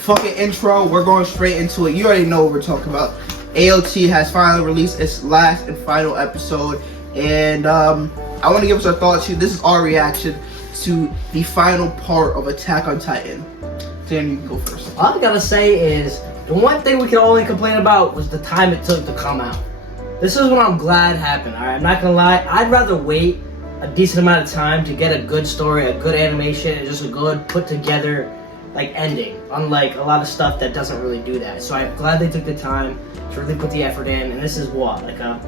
fucking intro. We're going straight into it. You already know what we're talking about. AOT has finally released its last and final episode, and I want to give us our thoughts here. This is our reaction to the final part of Attack on Titan. Dan, you can go first. All I gotta say is, the one thing we can only complain about was the time it took to come out. This is what I'm glad happened, alright? I'm not gonna lie, I'd rather wait a decent amount of time to get a good story, a good animation, and just a good put together ending, unlike a lot of stuff that doesn't really do that. So I'm glad they took the time to really put the effort in, and this is what, like a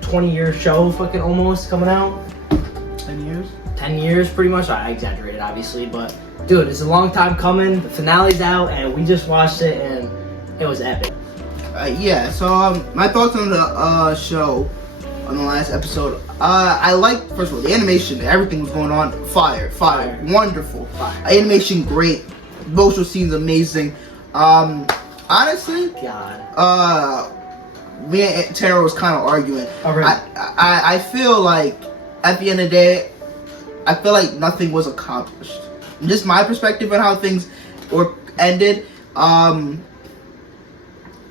20-year show fucking almost coming out? 10 years? 10 years pretty much. I exaggerated obviously, but dude, it's a long time coming. The finale's out and we just watched it and it was epic. Yeah, so my thoughts on the show, on the last episode. I liked, first of all, the animation, everything was going on. Fire, wonderful. Fire. Animation, great. Emotional scenes, amazing. Honestly, God. Me and Tara was kind of arguing. Oh, really? I feel like, at the end of the day, I feel like nothing was accomplished. Just my perspective on how things were ended.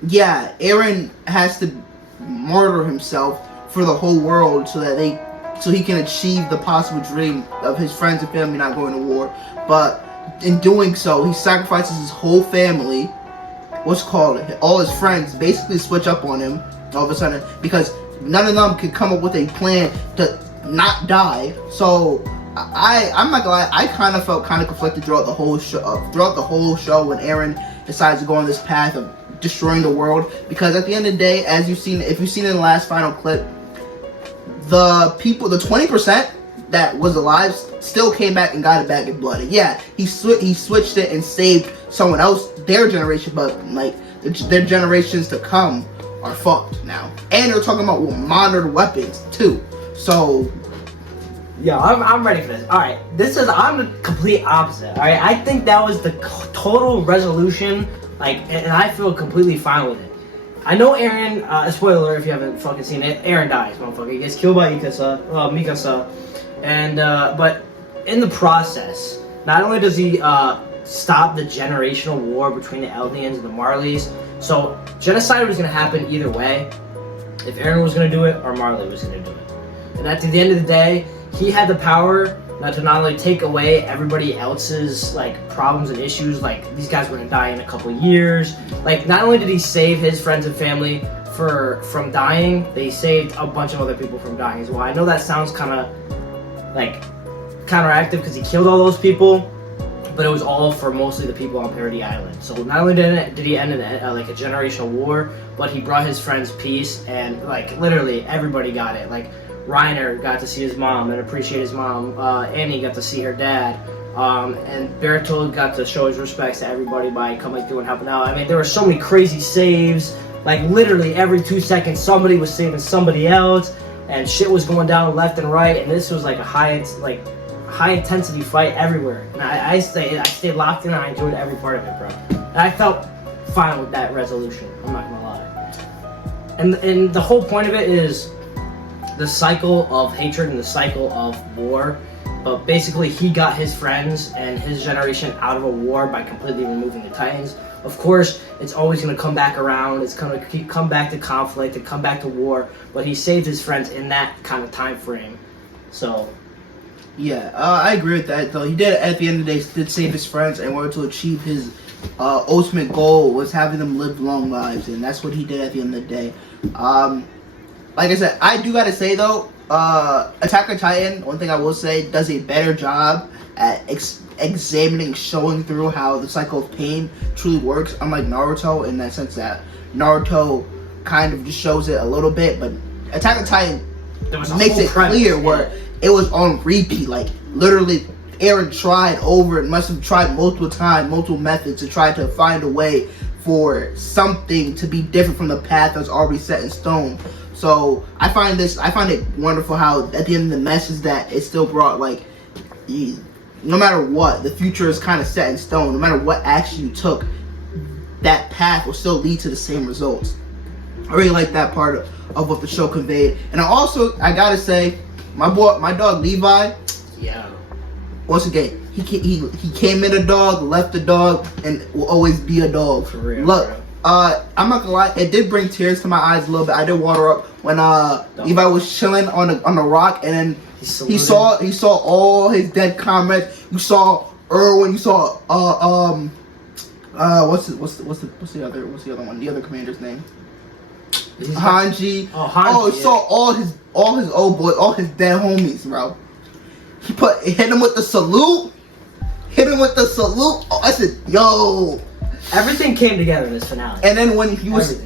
Yeah, Eren has to martyr himself for the whole world so he can achieve the possible dream of his friends and family not going to war. But in doing so, he sacrifices his whole family, all his friends basically switch up on him all of a sudden because none of them could come up with a plan to not die. So I'm not gonna lie, I kind of felt kind of conflicted throughout the whole show when Eren decides to go on this path of destroying the world, because at the end of the day, if you've seen in the last final clip, the 20% that was alive still came back and got it back in blood. And yeah, he switched it and saved someone else, their generation, but like their generations to come are fucked now. And they're talking about modern weapons too. So yeah, I'm ready for this. Alright, I'm the complete opposite. Alright, I think that was the total resolution, and I feel completely fine with it. I know Eren, spoiler if you haven't fucking seen it, Eren dies, motherfucker. He gets killed by Mikasa. And, but in the process, not only does he stop the generational war between the Eldians and the Marleys, so genocide was going to happen either way, if Eren was going to do it or Marley was going to do it. And at the end of the day, he had the power to not only take away everybody else's problems and issues, these guys were gonna die in a couple years. Not only did he save his friends and family from dying, they saved a bunch of other people from dying as well. I know that sounds kind of counteractive because he killed all those people, but it was all for mostly the people on Paradis Island. So not only did he end a generational war, but he brought his friends peace, and literally everybody got it. Reiner got to see his mom and appreciate his mom. Annie got to see her dad. And Bertold got to show his respects to everybody by coming through and helping out. I mean, there were so many crazy saves. Literally every 2 seconds, somebody was saving somebody else, and shit was going down left and right. And this was a high intensity fight everywhere. And I stayed locked in, and I enjoyed every part of it, bro. And I felt fine with that resolution. I'm not gonna lie. And the whole point of it is the cycle of hatred and the cycle of war, but basically he got his friends and his generation out of a war by completely removing the Titans. Of course, it's always going to come back around, it's going to come back to conflict and come back to war, but he saved his friends in that kind of time frame. So yeah, I agree with that though. He did, at the end of the day, did save his friends and wanted to achieve his ultimate goal, was having them live long lives, and that's what he did at the end of the day. Like I said, I do gotta say though, Attack on Titan, one thing I will say, does a better job at showing through how the cycle of pain truly works, unlike Naruto, in that sense that Naruto kind of just shows it a little bit, but Attack on Titan makes it clear where it was on repeat. Literally, Eren tried over and must have tried multiple times, multiple methods to try to find a way for something to be different from the path that's already set in stone. So I find it wonderful how at the end of the message that it still brought no matter what, the future is kind of set in stone. No matter what action you took, that path will still lead to the same results. I really like that part of what the show conveyed. And I gotta say, my dog Levi, yeah, once again, he came in a dog, left a dog, and will always be a dog. For real, Look, bro. I'm not gonna lie, it did bring tears to my eyes a little bit. I did water up when Levi was chilling on the rock, and then he saw all his dead comrades. You saw Erwin. You saw what's the other one? The other commander's name? Hanji. Oh, Hanji. He saw all his old boys, all his dead homies, bro. Hit him with the salute. Oh, I said, yo. Everything came together in this finale. And then when he was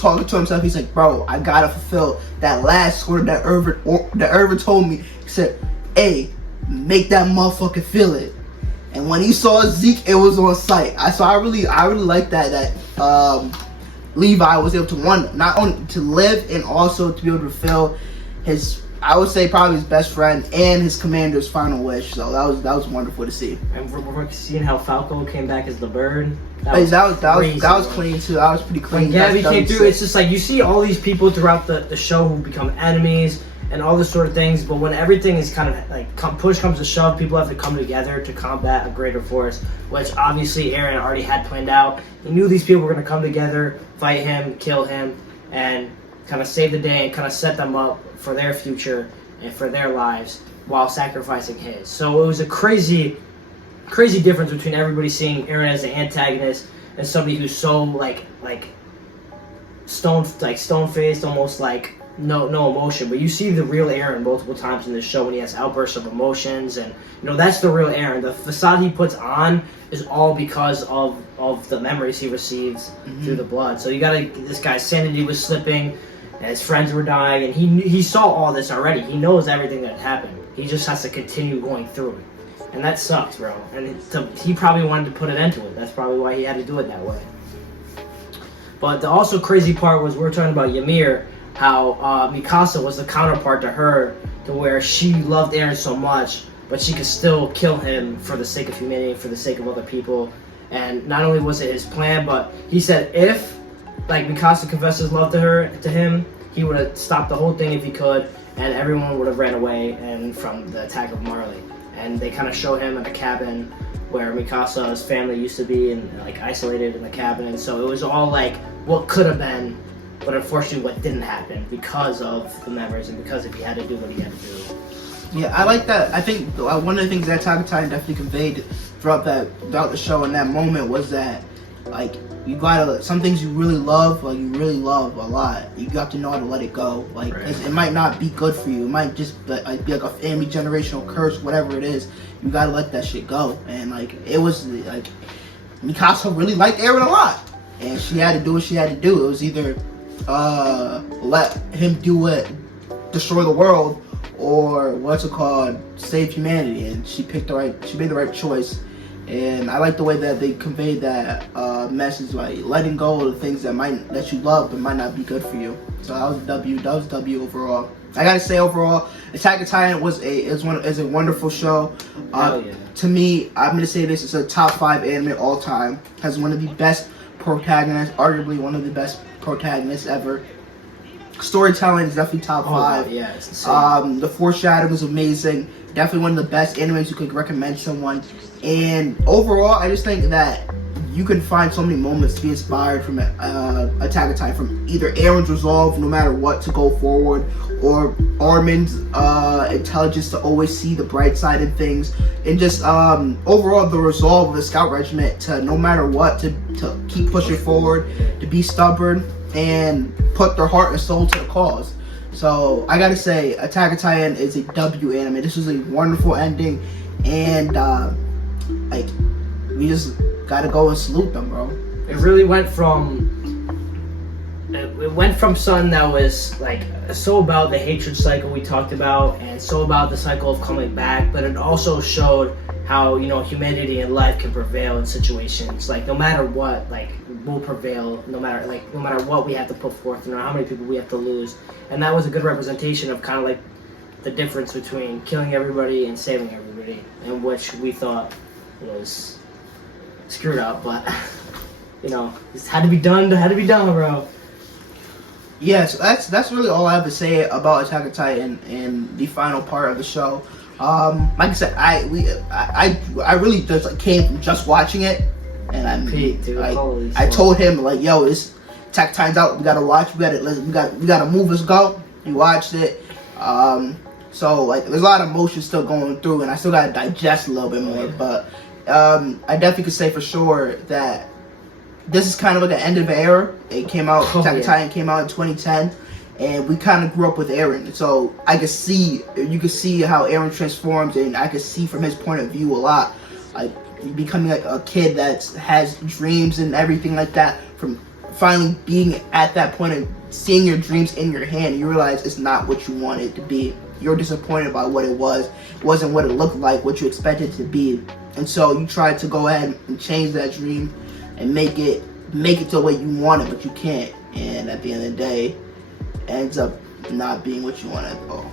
talking to himself, he's like, bro, I gotta fulfill that last order that Irvin told me. He said, hey, make that motherfucker feel it. And when he saw Zeke, it was on sight. I really like that Levi was able to not only to live and also to be able to fulfill his, I would say, probably his best friend and his commander's final wish. So that was wonderful to see. And we're seeing how Falco came back as the bird. That was clean too. That was pretty clean. When Gabby came through, it's just like you see all these people throughout the show who become enemies and all this sort of things. But when everything is kind of like push comes to shove, people have to come together to combat a greater force, which obviously Eren already had planned out. He knew these people were going to come together, fight him, kill him, and kind of save the day and kind of set them up for their future and for their lives while sacrificing his. So it was a crazy difference between everybody seeing Eren as the antagonist and somebody who's so like stone faced, almost like no emotion. But you see the real Eren multiple times in this show when he has outbursts of emotions, and that's the real Eren. The facade he puts on is all because of the memories he receives through the blood. So this guy's sanity was slipping, and his friends were dying, and he saw all this already. He knows everything that happened. He just has to continue going through it. And that sucks, bro. And he probably wanted to put an end to it. That's probably why he had to do it that way. But the also crazy part was we were talking about Ymir, how Mikasa was the counterpart to her, to where she loved Eren so much, but she could still kill him for the sake of humanity, for the sake of other people. And not only was it his plan, but he said if Mikasa confessed his love to him, he would have stopped the whole thing if he could, and everyone would have ran away and from the attack of Marley. And they kind of show him in a cabin where Mikasa's family used to be, and isolated in the cabin. And so it was all what could have been, but unfortunately what didn't happen because of the memories and because he had to do what he had to do. Yeah, I like that. I think one of the things that Attack on Titan definitely conveyed throughout the show in that moment was that you gotta, some things you really love, you really love a lot, you got to know how to let it go. Right. It might not be good for you. It might just be a family generational curse, whatever it is. You gotta let that shit go. And it was Mikasa really liked Eren a lot, and she had to do what she had to do. It was either let him do it, destroy the world, or save humanity. And she made the right choice. And I like the way that they conveyed that message, letting go of the things that you love but might not be good for you. So that was a W. That was a W overall. I gotta say, overall, Attack on Titan is a wonderful show. Yeah. To me, I'm gonna say this: it's a top 5 anime all time. Has one of the best protagonists, arguably one of the best protagonists ever. Storytelling is definitely top 5. Yeah, it's insane. The foreshadowing was amazing. Definitely one of the best animes you could recommend to someone. And overall, I just think that you can find so many moments to be inspired from Attack on Titan, from either Eren's resolve, no matter what, to go forward, or Armin's intelligence to always see the bright side of things, and just overall the resolve of the Scout Regiment to, no matter what, to keep pushing forward, to be stubborn, and put their heart and soul to the cause. So I gotta say, Attack on Titan is a W anime. This was a wonderful ending, and we just gotta go and salute them, bro. It really went from something that was so about the hatred cycle we talked about, and so about the cycle of coming back, but it also showed how humanity and life can prevail in situations. No matter what, we'll prevail. No matter what we have to put forth, no matter how many people we have to lose. And that was a good representation of kind of the difference between killing everybody and saving everybody, and which we thought was screwed up, but it had to be done. Bro. Yes, that's really all I have to say about Attack on Titan and the final part of the show. Like I said, I really just like, came from just watching it, and I'm Pete, dude, like, holy I fuck. told him like, yo, this Attack Titan's out. We gotta watch. We gotta move. Let's go. He watched it. So like, there's a lot of emotion still going through, and I still gotta digest a little bit more. But I definitely could say for sure that this is kind of like the end of an era. It came out. Attack Titan came out in 2010. And we kind of grew up with Eren, so you could see how Eren transforms, and I could see from his point of view a lot, like becoming like a kid that has dreams and everything like that. From finally being at that point of seeing your dreams in your hand, you realize it's not what you want it to be. You're disappointed by what it was. It wasn't what it looked like, what you expected it to be, and so you tried to go ahead and change that dream and make it the way you want it, but you can't. And at the end of the day, ends up not being what you wanted at all.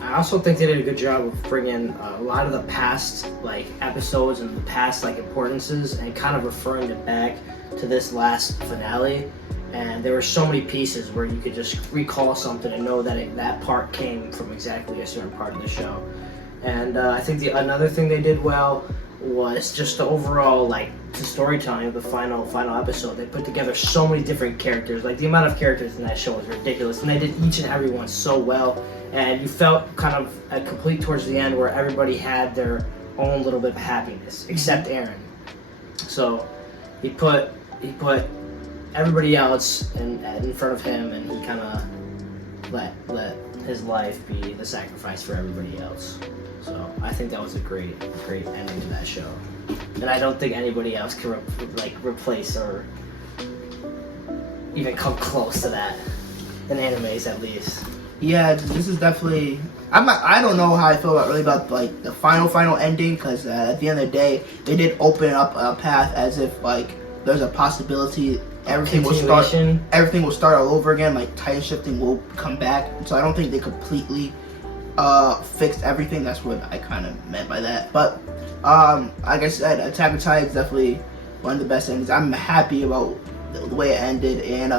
I also think they did a good job of bringing a lot of the past like episodes and the past like importances and kind of referring it back to this last finale. And there were so many pieces where you could just recall something and know that that part came from exactly a certain part of the show. And I think another thing they did well was just the overall like the storytelling of the final episode. They put together so many different characters. Like the amount of characters in that show was ridiculous, and they did each and every one so well. And you felt kind of complete towards the end, where everybody had their own little bit of happiness, except Eren. So he put everybody else in front of him, and he kind of let his life be the sacrifice for everybody else. So I think that was a great ending to that show, and I don't think anybody else can replace or even come close to that in animes, at least. Yeah, this is definitely. I don't know how I feel about like the final ending, because at the end of the day, they did open up a path as if like there's a possibility everything will start all over again. Like Titan shifting will come back, so I don't think they completely fixed everything. That's what I kind of meant by that. But like I said, Attack on Titan is definitely one of the best endings. I'm happy about the way it ended, and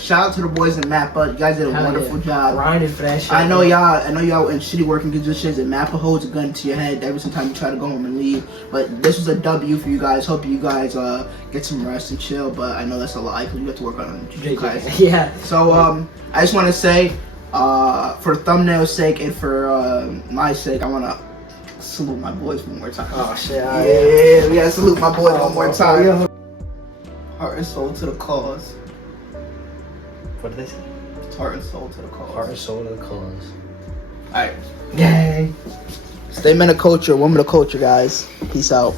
shout out to the boys in Mappa. You guys did a wonderful job. Grinded for that shit. I know y'all in shitty working conditions, and Mappa holds a gun to your head every single time you try to go home and leave. But this was a W for you guys. Hope you guys get some rest and chill. But I know that's a lie because you have to work on you guys. Yeah. So I just want to say, for thumbnail's sake and for my sake, I want to salute my boys one more time. Oh shit. Yeah, we gotta salute my boys one more time. Heart and soul to the cause. What did they say? Heart and soul to the cause. Heart and soul to the cause. Alright. Yay. Stay men of culture, women of culture, guys. Peace out.